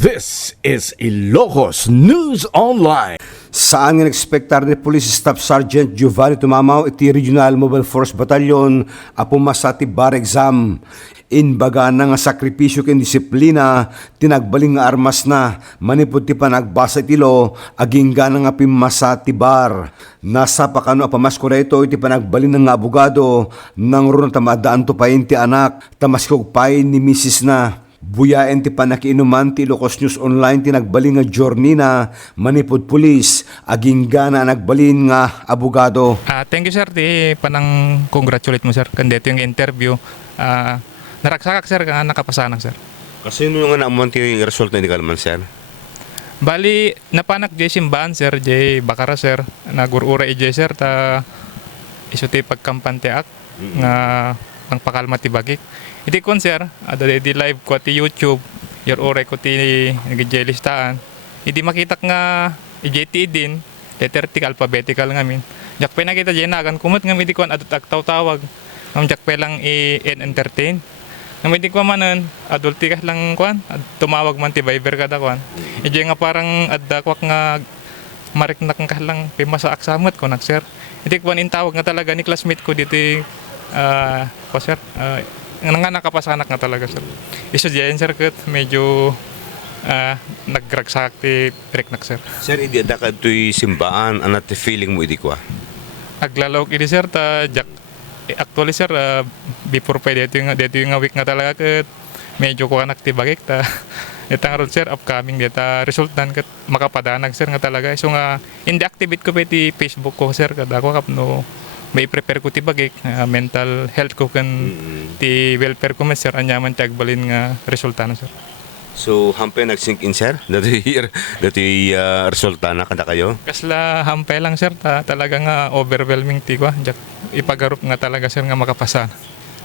This is Ilocos News Online. Saan nga nagspektar ni Police Staff Sergeant Giovanni Tumamaw iti Regional Mobile Force Battalion apumasati bar exam. Inbaga na nga sakripisyo ken disiplina tinagbaling nga armas na manipod ti panagbasa itilo aging gana nga pimasati bar. Nasa pakano apamaskureto iti panagbalin nga abogado nang ron tamadaan to payin ti anak tamaskog payin ni Mrs. na. Buyaen ti panakiinuman ti Ilocos News Online tinagbalin nga journey na manipod pulis aging gana nagbalin nga abogado. Thank you sir, di panang congratulate mo sir kandeto yung interview. Naraksakak sir nga nakapasanak sir. Kasi nung nga naman ti result na hindi ka naman sir? Bali napanak jay simbahan sir, jay bakara sir, nagurura jay sir ta iso ti pagkampanteak nga nang pakalma ti bagik. Iti kon sir, di live ko ti YouTube, your oray ko ti nag-jay listaan. Hindi makitak nga i-JT din, lettertic, alphabetical ngamin. Jak pa nakita dyan nagan, kumot nga hindi ko adot agtaw-tawag. Ngam jak pa lang i-entertain. Ngam hindi ko manan, adulti ka lang kuan, tumawag man ti Viber kada kuan. Iti nga parang adakwak nga mariknak ka lang pimasa aksamot ko nak sir. Hindi ko intawag nga talaga ni classmate ko dito ko sir. Nga nakapasanak nga talaga sir. Iso dyan sir kat medyo nagragsak ti reknak sir. Sir, hindi ada ka ito'y simbaan, anat ti feeling mo hindi ko Aglalawag ini sir ta jak actually sir before pa dito yung week nga talaga kat medyo ko anak ti bagik ta itang road sir upcoming dita resultan kat makapadanag sir nga talaga. So nga in the activate ko pa ti Facebook ko sir kada ko kapno may prepare ko ti bagik mental health ko kan ti welfare ko sir anyaman ti agbalin nga resulta na sir. So, hampay nag-sink in sir? Dati resulta na kada kayo? Kasla hampay lang sir talaga nga overwhelming ti ko jak ipagarup nga talaga sir nga makapasa.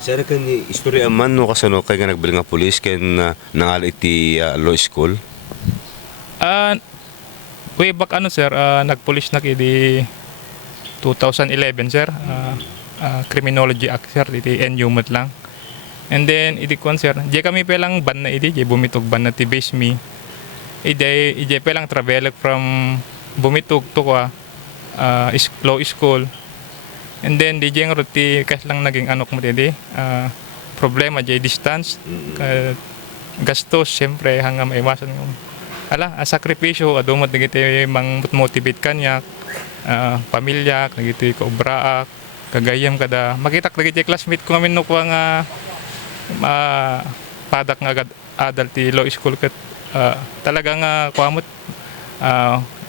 Sir, kan istorya man no kasano kay nga nagbili nga pulis ken nangal iti law school? Way back ano sir, nagpulis na kidi 2011 sir, Criminology Act sir, iti NUMAT lang. And then iti kon sir, di kami pelang ban na iti, di bumitog ban na ti base me. Iti pelang travel from bumitog to ko law school. And then di jeng ruti kas lang naging anok mo di problema di distance, gastos siyempre hanggang maiwasan mo. Sakripisyo adumot nagiti mang motivate kanya. Pamilya, kagiti ko obraak, kagayam kada. Makitak nagiti classmate ko ngamin no ko nga padak nga adult ti law school kat talaga nga kuamot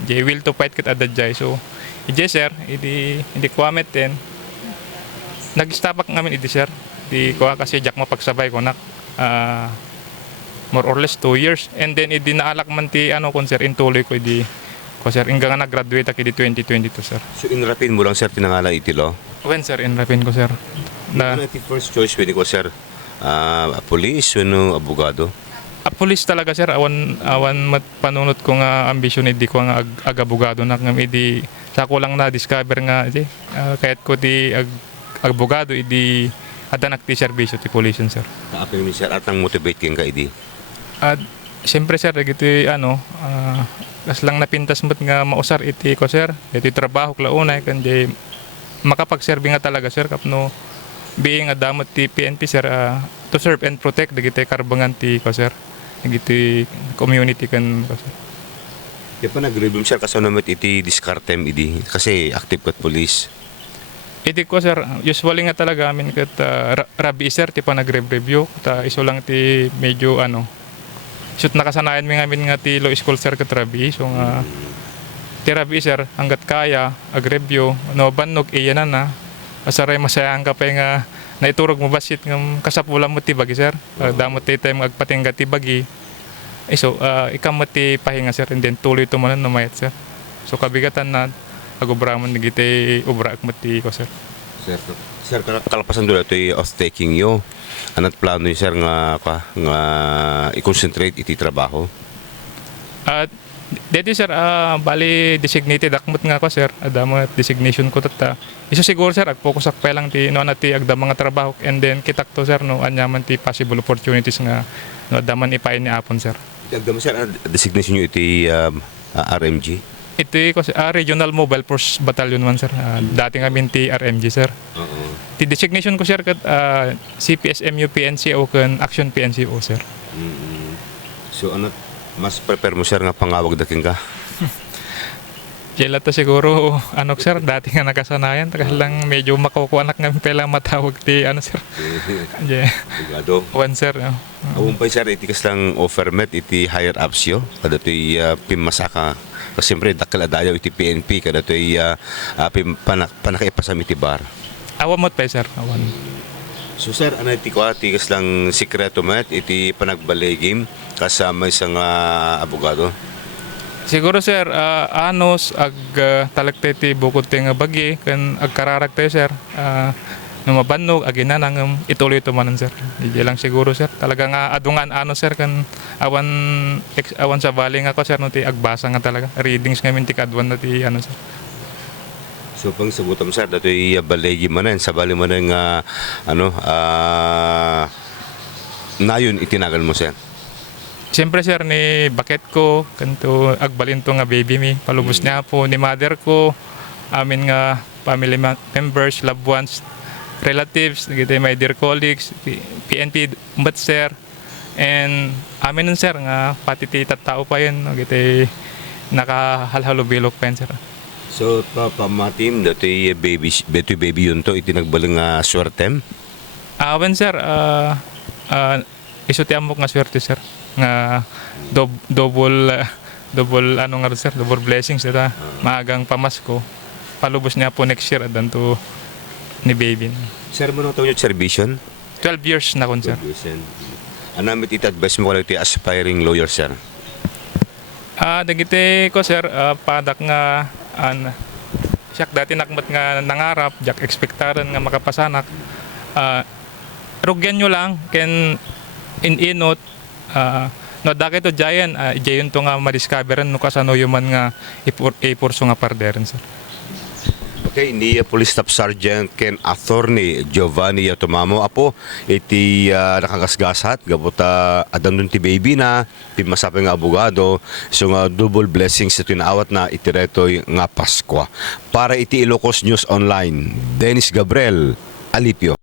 jay will to fight kat adadjay. So ije sir, hindi kuamet din. Nag-stapak ngamin iti sir. Di ko kasi jak mapagsabay ko nak more or less 2 years. And then idi naalak man ti ano kon sir intuloy ko idi ko sir hanggang nag-graduate ako di 2022 sir. So inrapin mo lang sir tinangala iti law? When sir inrapin ko sir. Ano iti first choice pwede ko sir? Police o abogado? Police talaga sir, awan panunot ko nga ambisyon idi ko nga ag-abogado na ngam idi sa ko lang na discover nga idi kahit ko di abogado idi adanak ti serbisyo ti police sir. Kaapin mi sir at nang motivate ken ka idi? Siyempre sir giti kas lang napintas mo't nga mausar iti ko sir iti trabaho klaunay kan di makapagserbi nga talaga sir kapno being a damot ti PNP sir to serve and protect dagiti karbangan ti ko sir dagiti community kan ko sir. Di pa nag-review sir kasano met iti discartem idi kasi active kat police. Iti ko sir usually nga talaga amin kat rabi sir ti pa nag-review ta iso lang ti medyo shoot nakasanayan mi ngamin nga ti law school sir kat rabi. So nga ti rabi sir hanggat kaya ag-review no bannog iyanan na asaray masayang ka pa nga naiturog mo basit ng kasapulan mo ti bagi sir. Damot ti time agpatingga ti bagi. So ikamot ti pahinga sir and then tuloy to manan numayat sir. So kabigatan na agobraman nagiti ubra akmat ti ko sir. Sir, kalapasan doon ito off-taking yo. Anat plano sir nga i-concentrate iti trabaho? Dito sir, bali designated akmat nga ko sir. Adama designation ko tata. Iso siguro sir, ag-focus ak pa lang ti no nati agda mga trabaho and then kitak to sir no anyaman ti possible opportunities nga no adaman ipain ni apon sir. Dagdag mo sir, designation nyo iti RMG? Ito Regional Mobile Force Battalion 1 sir. Dati kami ti RMG sir. Oo. Ti designation ko sir kat CPSMU PNCO kan Action PNCO sir. So ano, mas prepare mo sir nga pangawag dating ka? Kailan ta siguro sir dati nga nakasanayan tagal lang medyo makukuanak nga pala matawag ti sir. Yeah. Abogado. One sir. Awon pa sir, iti kas lang offer met iti higher ups yo. Kada to'y pimasaka. Kasi siyempre, dakal adayaw iti PNP. Kada to'y panakaipasam iti bar. Awamot pa sir. Awan. So sir, ano iti ko ati kas lang sikreto met iti panagbaligim kasama isang abogado? Siguro sir, anos ag talagtay ti bukod ti nga bagi kan ag kararag tayo sir. Numabannog ag inanang ituloy tumanan sir. Di lang siguro sir. Talaga nga adungan sir kan awan sa bali nga ko sir no ti agbasa nga talaga. Readings nga ti kadwan na ti sir. So pang sagutam sir, dato'y baligi manen, sa bali manen nga nayon itinagal mo sir. Siyempre sir, ni bakit ko, kanto agbalin to nga baby mi. Palubos niya po ni mother ko, amin nga family members, loved ones, relatives, gito my dear colleagues, PNP, umbat sir, and amin nun sir, nga pati ti tattao pa yun, gito nakahalhalubilok pa yun sir. So pamatim, dato'y baby yun to, itinagbaling nga swertem? Awan sir, iso ti amok nga swerte sir. Nga double sir, double blessings ita. Maagang pamasko. Palubos niya po next year adan to ni baby. Sir, mo nang taon yung servisyon? 12 years na kon sir. Anamit iti-advise mo kaliti aspiring lawyer, sir? Dagiti ko sir, padak nga siyak dati nakmat nga nangarap, jak ekspektaran nga makapasanak. Rugyan nyo lang, ken inot, no daki to jayan, jayon to nga madiscoveran no kasano yuman nga ipurso nga parderen sir. Okay, ni Police Staff Sergeant Ken Attorney Giovanni Yatomamo apo iti nakagasgasat gabuta adan dun ti baby na pimasapi nga abogado so nga double blessings ito inaawat na itiretoy nga Paskwa. Para iti Ilocos News Online, Dennis Gabriel Alipio.